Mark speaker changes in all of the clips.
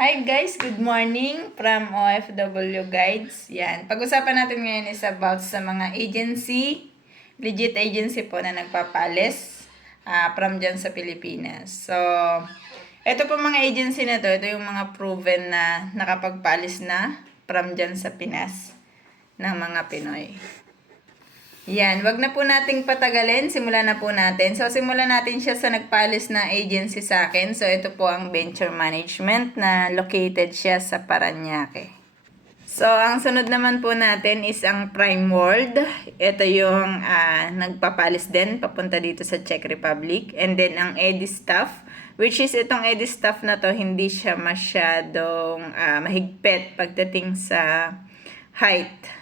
Speaker 1: Hi guys, good morning from OFW Guides. Yan, pag-usapan natin ngayon is about sa mga agency, legit agency po na nagpapalis ah, from dyan sa Pilipinas. So, ito po mga agency na to, ito yung mga proven na nakapagpalis na from dyan sa Pinas ng mga Pinoy. Yan, wag na po nating patagalin. Simulan na po natin. So, simulan natin siya sa nagpalis na agency sa akin. So, ito po ang Venture Management na located siya sa Paranaque. So, ang sunod naman po natin is ang Prime World. Ito yung ah, nagpapalis din papunta dito sa Czech Republic. And then, ang Edistaff, which is itong Edistaff na to, hindi siya masyadong ah, mahigpit pagdating sa height.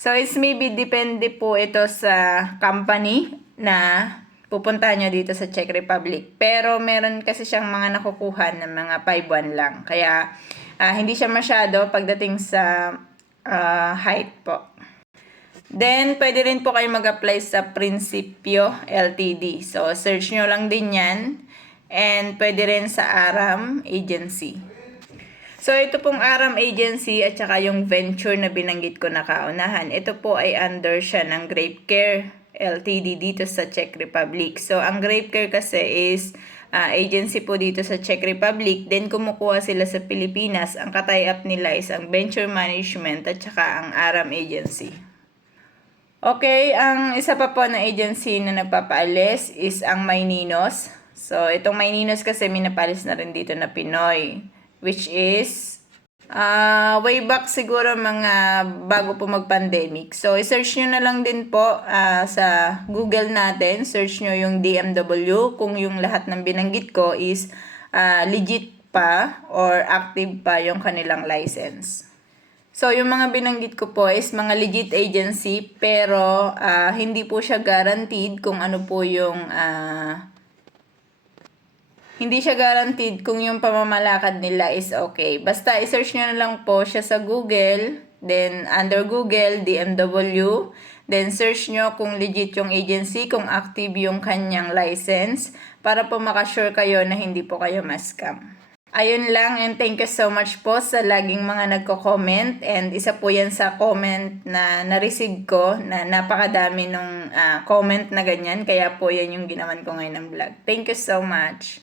Speaker 1: So, it's maybe depende po ito sa company na pupuntahan nyo dito sa Czech Republic. Pero meron kasi siyang mga nakukuha ng mga 5-1 lang. Kaya, ah, hindi siya masyado pagdating sa ah, height po. Then, pwede rin po kayo mag-apply sa Principio LTD. So, search nyo lang din yan. And pwede rin sa Aram Agency. So, ito pong Aram Agency at saka yung venture na binanggit ko na kaunahan. Ito po ay under siya ng Grape Care LTD dito sa Czech Republic. So, ang Grape Care kasi is ah, agency po dito sa Czech Republic. Then, kumukuha sila sa Pilipinas. Ang katay-up nila is ang Venture Management at saka ang Aram Agency. Okay, ang isa pa po na agency na nagpapaalis is ang Mayninos. So, itong Mayninos kasi minapalis na rin dito na Pinoy. Which is, ah way back siguro mga bago po mag-pandemic. So, i-search nyo na lang din po ah, sa Google natin. Search nyo yung DMW kung yung lahat ng binanggit ko is ah, legit pa or active pa yung kanilang license. So, yung mga binanggit ko po is mga legit agency pero ah, hindi po siya guaranteed kung ano po yung ah, hindi siya guaranteed kung yung pamamalakad nila is okay. Basta i-search nyo na lang po siya sa Google, then under Google, DMW, then search nyo kung legit yung agency, kung active yung kanyang license, para po makasure kayo na hindi po kayo ma-scam. Ayun lang and thank you so much po sa laging mga nagko-comment and isa po yan sa comment na na-receive ko na napakadami nung ah, comment na ganyan kaya po yan yung ginawan ko ngayon ng vlog. Thank you so much.